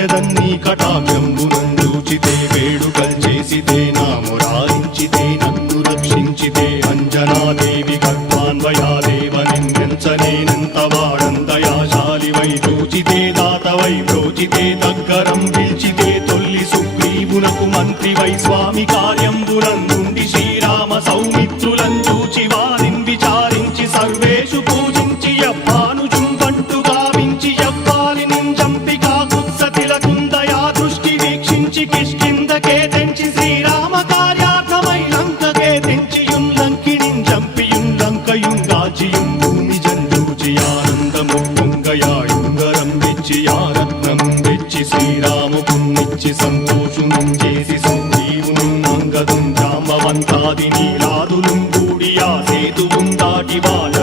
నే కొల్చెదన్నీ కటాక్షంబునందూచితే వేడుకల్ చేసితే నామురారించితే నన్ను రక్షించితే అంజనాదేవి గర్భాన్వయాదేవ నిన్నెంచనేనంత వాడందయాశాలివై చూచితే దాతవై ప్రోచితే దగ్గరం పిలిచితే తొల్లి సుగ్రీవునకు మంత్రివై స్వామి కార్యంబునందుండి శ్రీరామ సౌమిత్రులం చూచి పొంగయాయుంగరం ఆరత్నం తెచ్చి శ్రీరాముకున్నిచ్చి సంతోషం చేసి సుగ్రీవును అంగదుం జాంబవంతాది నీరాదులు కూడి ఆ సేతువుం దాటి వానరులు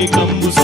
పట్టాభిషేకంబు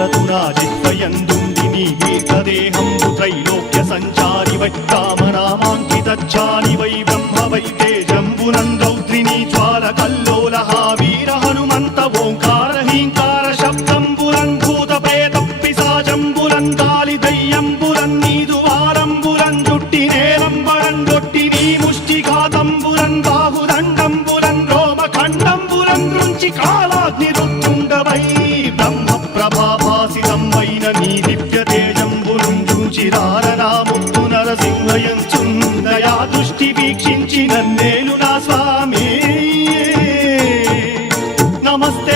తప్పకంతలతు రాజిత్వయందుండి నీ దీర్ఘదేహంబు త్రైలోక్య సంచారి వై రామనామాంకితాని వై బ్రహ్మ వై తేజంబునందౌద్రిని జ్వాల కల్లోల వీర హనుమంత ఓంకార హీంకార శబ్దంబులన్ భూత ప్రేత పిశాచంబురన్ గాలి దయ్యంబులన్ నీదు వారంబులన్ జుట్టి నేలంబరన్ దొట్టి నీ ముష్టిఘాతంబురన్ బాహుదండంబురన్ రోమ ఖండంబురన్ నుంచి కాలాగ్ని రుత్తుండవై ನಮಸ್ತೆ